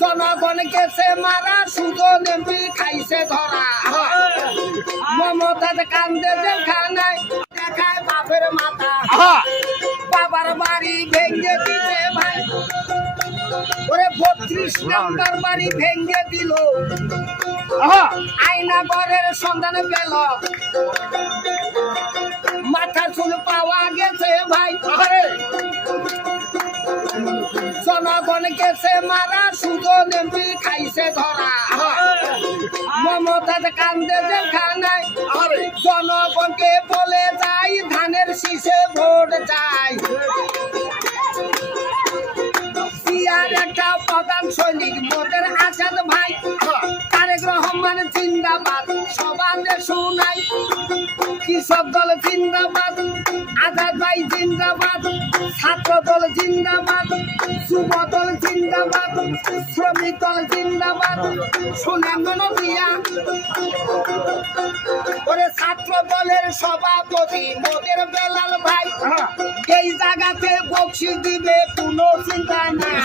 জনগণ গেছে মারা সুজন এমপি খাইছে ধরা। মমতা কান্দে দেখানায় দেখায় বাপের মাথা। বাবার বাড়ি ভেঙে দিতে ভাই। ওরে বত্রিশ নাম্বার বাড়ি ভেঙে দিল। আয়না ঘরের সন্ধান পেল। মাথা চুল পাওয়া গেছে ভাই। জনগণ গেছে মারা, সুজন খাইছে ধরা। আহা মমতা কান্দে দেখানায় আরে জনগণকে বলে যাই, ধানের শীষে ভোট চাই। সিয়ার একটা প্রধান সৈনিক, মোদের আসাদ ভাই। তারেক রহমান জিন্দাবাদ সবাদের শুনাই। কৃষক দল জিন্দাবাদ। আজাদ ভাই জিন্দাবাদ ছাত্র দল জিন্দাবাদ যুব দল জিন্দাবাদ। শ্রমিক দল জিন্দাবাদ শুনে মনোবিয়া ওরে ছাত্র দলের সভাপতি মোদের বেলাল ভাই এই জায়গাতে বক্সি দিবে কোনো চিন্তা নাই।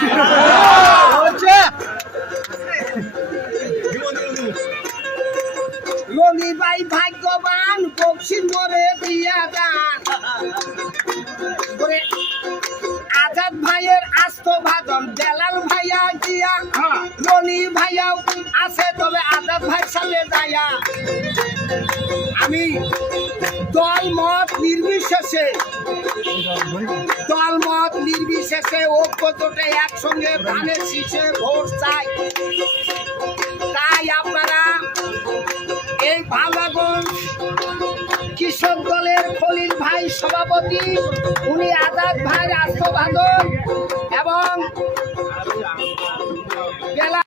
রনি ভাই ভাগ্যবান বক্সি মরে দিয়া দান ভাইয়ের আস্ত ভাজন। দেলাল ভাইয়া গিয়া হ্যাঁ। রনি ভাইয়াও আছে তবে আজাদ ভাই সালে যায়া। আমি দল মত নির্বিশেষে দল মত নির্বিশেষে ঐক্য জোটে একসঙ্গে ধানের শীষে ভোট চাই। কৃষক দলের খলিল ভাই সভাপতি উনি আজাদ ভাই রাষ্ট্রভাজন এবং